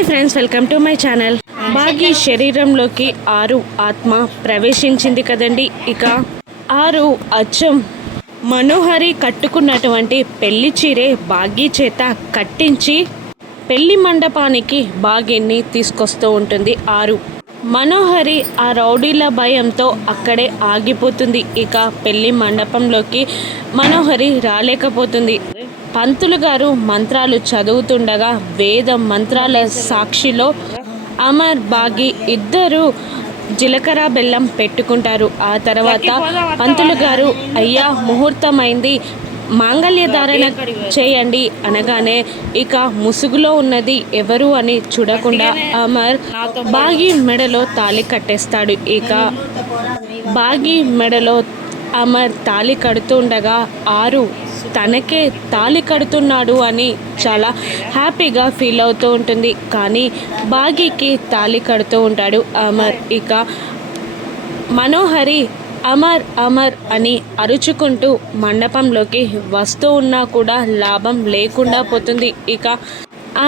Hi friends, welcome to my channel. బాగి శరీరంలోకి 6 ఆత్మ ప్రవేశించింది కదండి. ఇక 6 అచ్చం మనోహరి కట్టుకున్నటువంటి పెళ్లి చీరే బాగి చేత కట్టించి పెళ్లి మండపానికి బాగిని తీసుకొస్తూ ఉంటుంది. 6 మనోహరి ఆ రౌడీల భయంతో అక్కడే ఆగిపోతుంది. ఇక పెళ్లి మండపంలోకి మనోహరి రాలేకపోతుంది. పంతులు గారు మంత్రాలు చదువుతుండగా వేద మంత్రాల సాక్షిలో అమర్ బాగి ఇద్దరు జీలకర్ర బెల్లం పెట్టుకుంటారు. ఆ తర్వాత పంతులు గారు అయ్యా ముహూర్తమైంది, మాంగళ్య ధారణ చేయండి అనగానే ఇక ముసుగులో ఉన్నది ఎవరు అని చూడకుండా అమర్ బాగి మెడలో తాళి కట్టేస్తాడు. ఇక బాగి మెడలో అమర్ తాళి కడుతుండగా 6 తనకే తాళి కడుతున్నాడు అని చాలా హ్యాపీగా ఫీల్ అవుతూ ఉంటుంది. కానీ బాగికి తాళి కడుతూ ఉంటాడు అమర్. ఇక మనోహరి అమర్ అమర్ అని అరుచుకుంటూ మండపంలోకి వస్తూ ఉన్నా కూడా లాభం లేకుండా పోతుంది. ఇక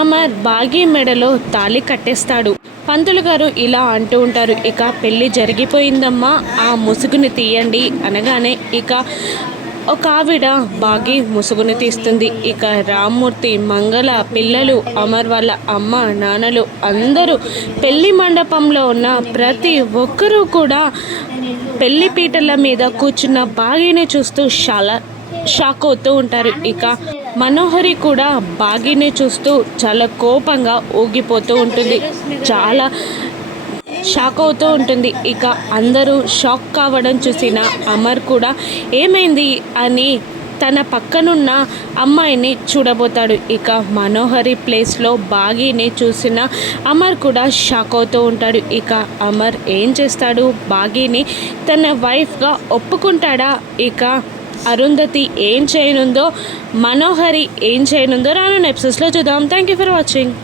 అమర్ బాగి మెడలో తాళి కట్టేస్తాడు. పంతులు గారు ఇలా అంటూ ఉంటారు, ఇక పెళ్ళి జరిగిపోయిందమ్మా, ఆ ముసుగుని తీయండి అనగానే ఇక ఒక ఆవిడ బాగి ముసుగుని తీస్తుంది. ఇక రామ్మూర్తి, మంగళ, పిల్లలు, అమర్ వాళ్ళ అమ్మ నాన్నలు అందరూ పెళ్లి మండపంలో ఉన్న ప్రతి ఒక్కరూ కూడా పెళ్లి పీటల మీద కూర్చున్న బాగిని చూస్తూ చాలా షాక్ అవుతూ ఉంటారు. ఇక మనోహరి కూడా బాగిని చూస్తూ చాలా కోపంగా ఊగిపోతూ ఉంటుంది, చాలా షాక్ అవుతూ ఉంటుంది. ఇక అందరూ షాక్ కావడం చూసిన అమర్ కూడా ఏమైంది అని తన పక్కనున్న అమ్మాయిని చూడబోతాడు. ఇక మనోహరి ప్లేస్లో బాగిని చూసిన అమర్ కూడా షాక్ అవుతూ ఉంటాడు. ఇక అమర్ ఏం చేస్తాడు, బాగిని తన వైఫ్గా ఒప్పుకుంటాడా, ఇక అరుంధతి ఏం చేయనుందో, మనోహరి ఏం చేయనుందో రానున్న ఎపిసోడ్స్లో చూద్దాం. Thank you for watching.